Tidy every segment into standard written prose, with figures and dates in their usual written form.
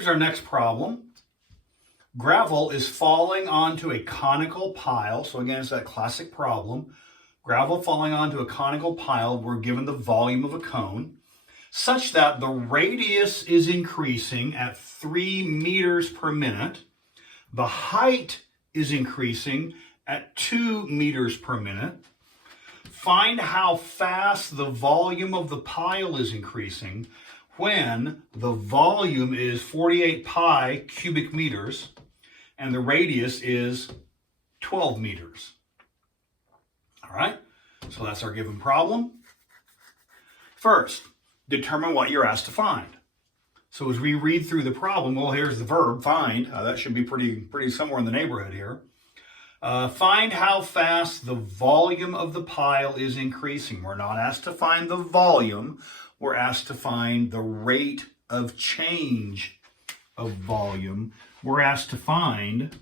Here's our next problem. Gravel is falling onto a conical pile. So again, it's that classic problem. Gravel falling onto a conical pile. We're given the volume of a cone such that the radius is increasing at 3 meters per minute. The height is increasing at 2 meters per minute. Find how fast the volume of the pile is increasing when the volume is 48 pi cubic meters and the radius is 12 meters. All right, so that's our given problem. First, determine what you're asked to find. So as we read through the problem, well, here's the verb, find. That should be pretty somewhere in the neighborhood here. Find how fast the volume of the pile is increasing. We're not asked to find the volume. We're asked to find the rate of change of volume. We're asked to find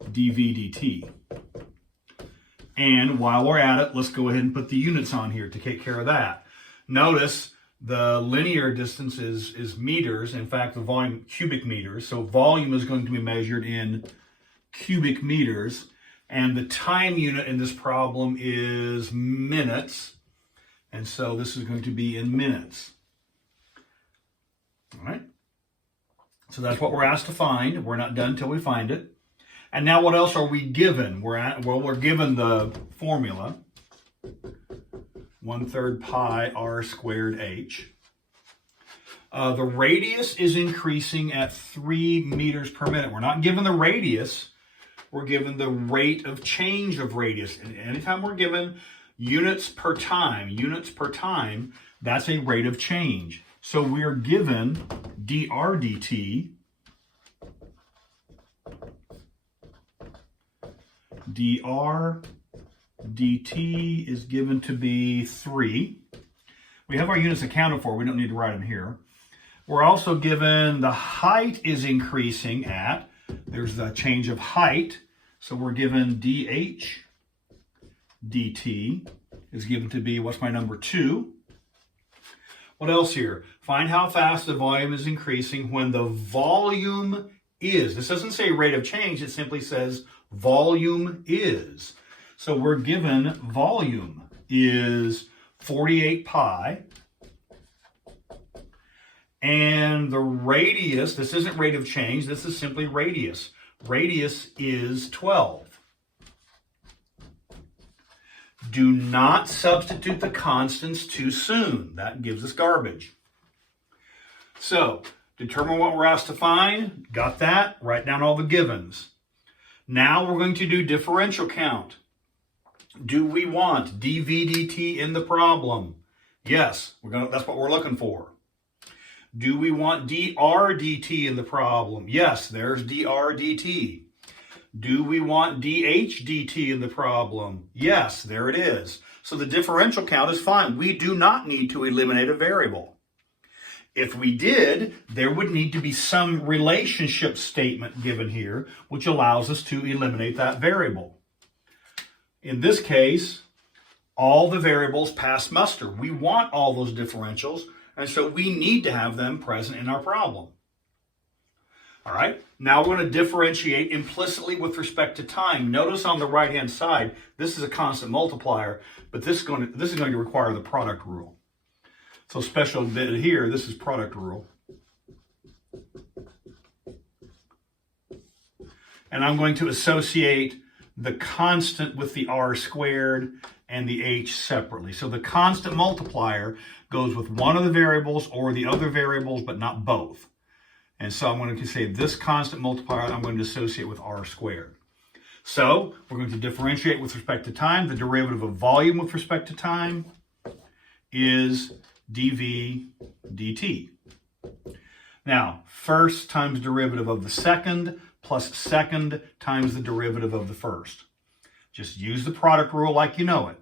dV dt. And while we're at it, let's go ahead and put the units on here to take care of that. Notice the linear distance is meters. In fact, the volume, cubic meters. So volume is going to be measured in cubic meters. And the time unit in this problem is minutes. And so this is going to be in minutes. All right. So that's what we're asked to find. We're not done until we find it. And now what else are we given? We're given the formula. 1/3 pi r squared h. The radius is increasing at 3 meters per minute. We're not given the radius. We're given the rate of change of radius. And anytime we're given units per time, that's a rate of change. So we're given dr dt. dr dt is given to be 3. We have our units accounted for. We don't need to write them here. We're also given the height is increasing at, there's the change of height. So we're given dh dt is given to be, what's my number, 2. What else here? Find how fast the volume is increasing when the volume is. This doesn't say rate of change. It simply says volume is. So we're given volume is 48 pi. And the radius, this isn't rate of change, this is simply radius. Radius is 12. Do not substitute the constants too soon. That gives us garbage. So, determine what we're asked to find. Got that? Write down all the givens. Now we're going to do differential count. Do we want dV dt in the problem? Yes, that's what we're looking for. Do we want dr dt in the problem? Yes, there's dr dt. Do we want dh dt in the problem? Yes, there it is. So the differential count is fine. We do not need to eliminate a variable. If we did, there would need to be some relationship statement given here, which allows us to eliminate that variable. In this case, all the variables pass muster. We want all those differentials, and so we need to have them present in our problem. All right, now we're going to differentiate implicitly with respect to time. Notice on the right-hand side, this is a constant multiplier, but this is going to require the product rule. So special bit here, this is product rule. And I'm going to associate the constant with the r squared and the h separately. So the constant multiplier goes with one of the variables or the other variables, but not both. And so I'm going to say this constant multiplier I'm going to associate with r squared. So we're going to differentiate with respect to time. The derivative of volume with respect to time is dV dt. Now, first times derivative of the second plus second times the derivative of the first. Just use the product rule like you know it.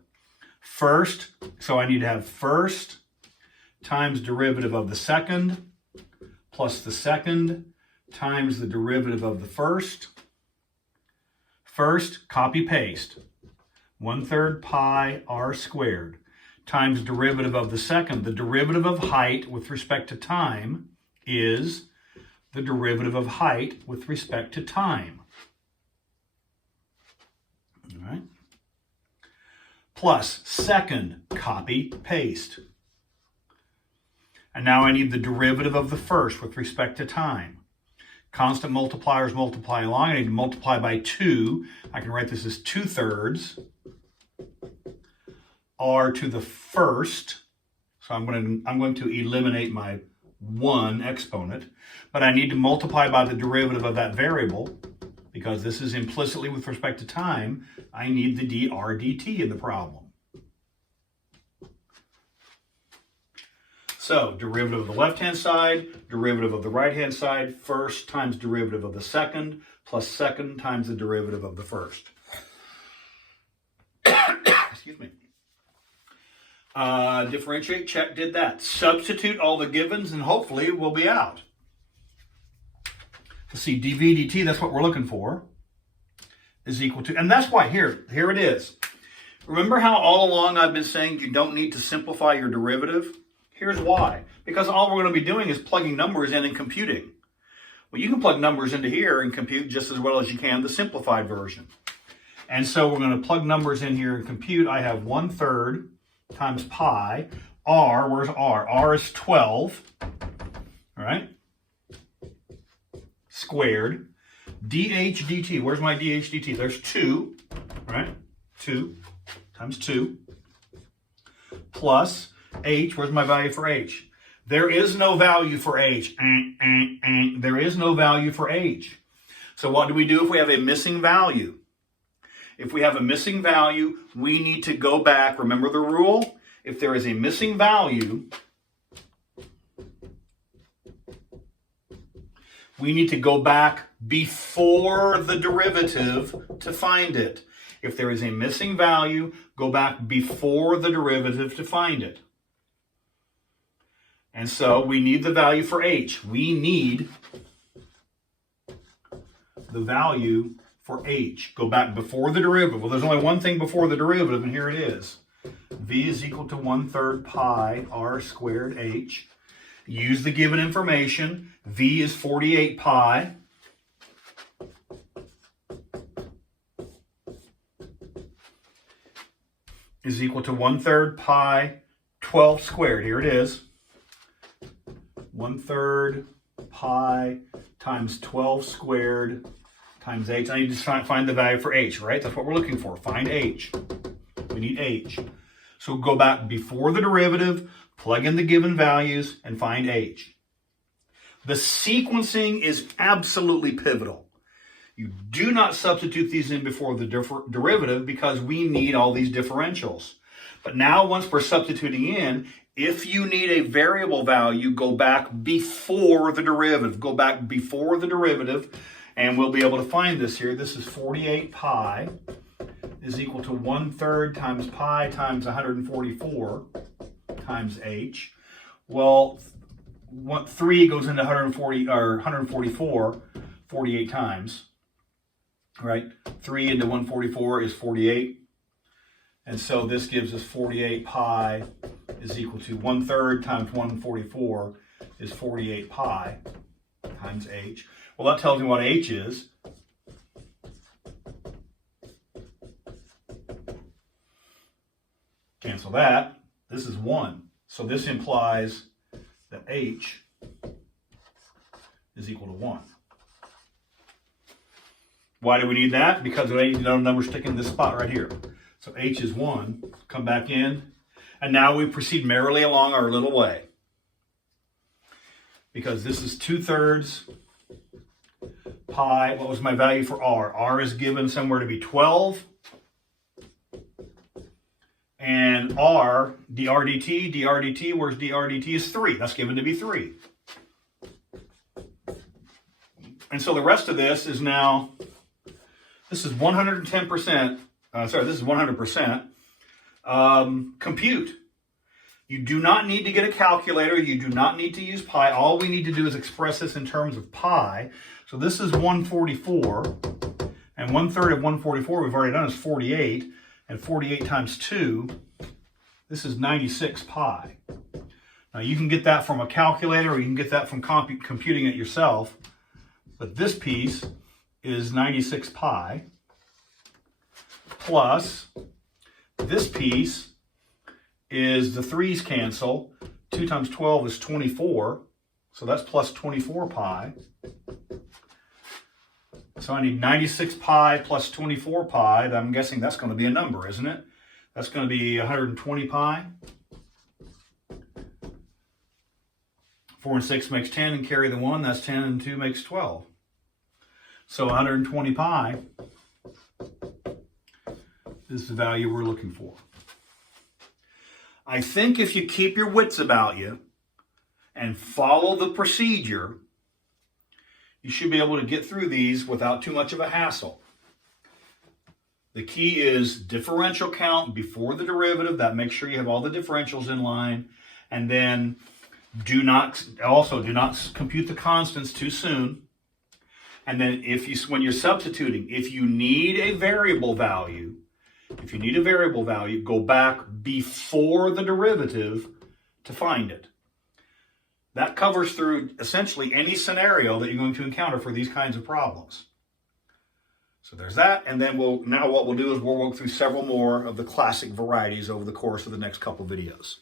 First, so I need to have first times derivative of the second plus the second times the derivative of the first. First, copy paste. 1/3 pi r squared times derivative of the second. The derivative of height with respect to time is the derivative of height with respect to time. All right? Plus second, copy, paste. And now I need the derivative of the first with respect to time. Constant multipliers multiply along. I need to multiply by 2. I can write this as 2/3 r to the first. So I'm going to eliminate my 1 exponent. But I need to multiply by the derivative of that variable. Because this is implicitly with respect to time, I need the dr dt in the problem. So, derivative of the left-hand side, derivative of the right-hand side, first times derivative of the second, plus second times the derivative of the first. Excuse me. Differentiate, check, did that. Substitute all the givens, and hopefully we'll be out. Let's see, dv dt, that's what we're looking for, is equal to, and that's why, here it is. Remember how all along I've been saying you don't need to simplify your derivative? Here's why. Because all we're going to be doing is plugging numbers in and computing. Well, you can plug numbers into here and compute just as well as you can the simplified version. And so we're going to plug numbers in here and compute. I have 1/3 times pi. R, where's R? R is 12. All right? Squared. dH dt. Where's my dH dt? There's 2. Right? 2 times 2. Plus h. Where's my value for h? There is no value for h. There is no value for h. So what do we do if we have a missing value? If we have a missing value, we need to go back. Remember the rule? If there is a missing value, we need to go back before the derivative to find it. If there is a missing value, go back before the derivative to find it. And so we need the value for h. We need the value for h. Go back before the derivative. Well, there's only one thing before the derivative, and here it is. V is equal to 1/3 pi r squared h. Use the given information. V is 48 pi. Is equal to 1/3 pi 12 squared. Here it is. 1/3 pi times 12 squared times h. I need to find the value for h, right? That's what we're looking for. Find h. We need h. So go back before the derivative, plug in the given values, and find h. The sequencing is absolutely pivotal. You do not substitute these in before the derivative because we need all these differentials. But now once we're substituting in, if you need a variable value, go back before the derivative. Go back before the derivative, and we'll be able to find this here. This is 48 pi is equal to 1/3 times pi times 144 times h. Well, 3 goes into 140 or 144 48 times, right? 3 into 144 is 48. And so this gives us 48 pi is equal to 1/3 times 144 is 48 pi times h. Well, that tells me what h is. Cancel that. This is 1. So this implies that h is equal to 1. Why do we need that? Because we need to know numbers sticking in this spot right here. So h is 1. Come back in. And now we proceed merrily along our little way. Because this is 2/3 pi. What was my value for r? R is given somewhere to be 12. And r, dr dt, where's dr dt is 3. That's given to be 3. And so the rest of this is now, this is 110%, this is 100%. Compute. You do not need to get a calculator. You do not need to use pi. All we need to do is express this in terms of pi. So this is 144. And 1/3 of 144 we've already done is 48. And 48 times 2 This is 96 pi. Now you can get that from a calculator or you can get that from computing it yourself. But this piece is 96 pi plus this piece is the 3's cancel. 2 times 12 is 24. So that's plus 24 pi. So I need 96 pi plus 24 pi. I'm guessing that's going to be a number, isn't it? That's going to be 120 pi. 4 and 6 makes 10 and carry the 1. That's 10 and 2 makes 12. So 120 pi is the value we're looking for. I think if you keep your wits about you and follow the procedure, you should be able to get through these without too much of a hassle. The key is differential count before the derivative. That makes sure you have all the differentials in line. And then do not compute the constants too soon. And then when you're substituting, if you need a variable value, go back before the derivative to find it. That covers through essentially any scenario that you're going to encounter for these kinds of problems. So there's that, and then what we'll do is we'll work through several more of the classic varieties over the course of the next couple videos.